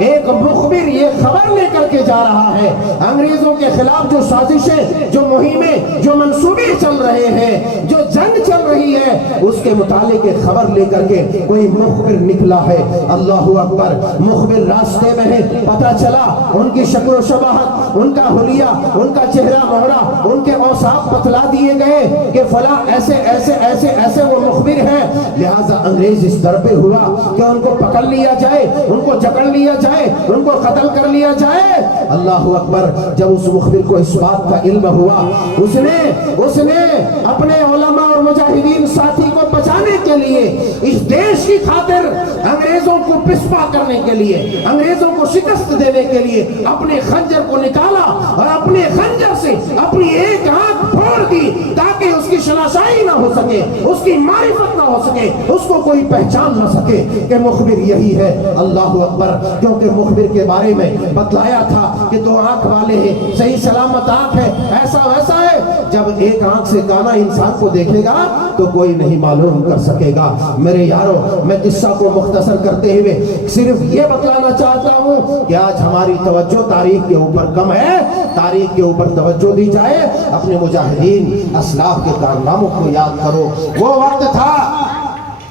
ایک مخبر یہ خبر لے کر کے جا رہا ہے، انگریزوں کے خلاف جو سازشیں، جو مہمیں، جو منصوبے چل رہے ہیں، جو جنگ چل رہی ہے، اس کے متعلق ایک خبر لے کر کے کوئی مخبر نکلا ہے۔ اللہ اکبر، مخبر راستے میں ہے، پتہ چلا ان کی شکل و شباہت، ان کا حلیہ، ان کا چہرہ مہرہ، ان کے اوصاف بتلا دیے گئے کہ فلاں ایسے ایسے ایسے ایسے وہ مخبر ہیں۔ لہذا انگریز اس در پہ ہوا کہ ان کو پکڑ لیا جائے، ان کو جکڑ لیا جائے، ان کو قتل کر لیا جائے۔ اللہ اکبر، جب اس مخبر کو اس بات کا علم ہوا، اس نے اپنے علماء اور مجاہدین ساتھی کو بچانے کے لیے، اس دیش کی خاطر انگریزوں کو پسپا کرنے کے لیے، انگریزوں کو شکست دینے کے لیے اپنے خنجر کو نکالا اور اپنے خنجر سے اپنی ایک آنکھ پھوڑ دی تاکہ اس کی شناسائی نہ ہو سکے، اس کی معرفت نہ ہو سکے، اس کو کوئی پہچان نہ سکے کہ مخبر یہی ہے۔ اللہ اکبر، کیونکہ مخبر کے بارے میں بتلایا تھا کہ دو آنکھ والے ہیں، صحیح سلامت آنکھ ہے، ایسا ویسا ہے۔ جب ایک آنکھ سے کانا انسان کو دیکھے گا تو کوئی نہیں معلوم کر سکے گا۔ میرے یارو، میں قصہ کو مختصر کرتے ہوئے صرف یہ بتلانا چاہتا ہوں کہ آج ہماری توجہ تاریخ کے اوپر کم ہے، تاریخ کے اوپر توجہ دی جائے۔ اپنے مجاہدین اسلاف کے کارناموں کو یاد کرو۔ وہ وقت تھا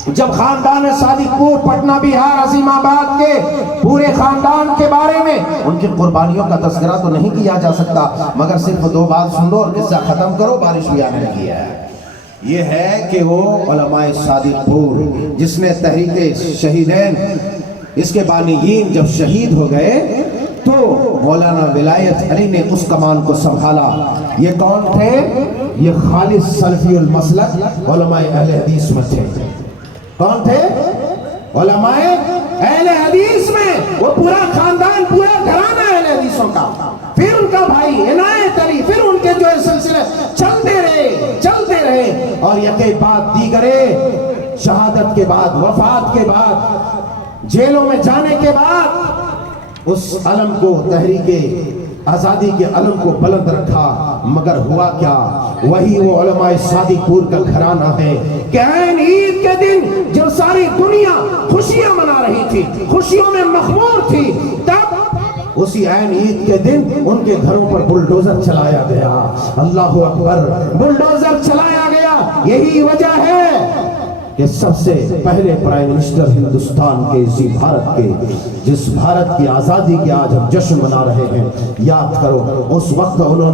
جب خاندان صادق پور، پٹنہ بہار، عظیم آباد کے پورے خاندان کے بارے میں ان کی قربانیوں کا تذکرہ تو نہیں کیا جا سکتا، مگر صرف دو بات سن لو اور قصہ ختم کرو، بارش بھی آنے لگی ہے۔ یہ ہے کہ وہ علماء صادق پور جس نے تحریک شہیدین، اس کے بانیین جب شہید ہو گئے تو مولانا ولایت علی نے اس کمان کو سنبھالا۔ یہ کون تھے؟ یہ خالص سلفی المسلک علماء اہل حدیث میں تھے۔ کون تھے؟ علماء اہل حدیث میں، وہ پورا خاندان، پورا گھرانہ اہل حدیثوں کا۔ پھر ان کا بھائی عنایت علی، پھر ان کے جو سلسلے چلتے رہے اور یکے بعد دیگرے، شہادت کے بعد، وفات کے بعد، جیلوں میں جانے کے بعد اس علم کو، تحریک آزادی کے علم کو بلند رکھا۔ مگر ہوا کیا؟ وہی وہ علماء صادق پور کا گھرانہ ہے کہ عین عید کے دن جب ساری دنیا خوشیاں منا رہی تھی، خوشیوں میں مخمور تھی، تب اسی عین عید کے دن ان کے گھروں پر بلڈوزر چلایا گیا۔ اللہ اکبر، بلڈوزر چلایا گیا۔ یہی وجہ ہے کہ سب سے پہلے پرائم منسٹر ہندوستان کے، اسی بھارت کے، جس بھارت کی آزادی کے آج ہم جشن منا رہے ہیں، یاد کرو اس وقت انہوں نے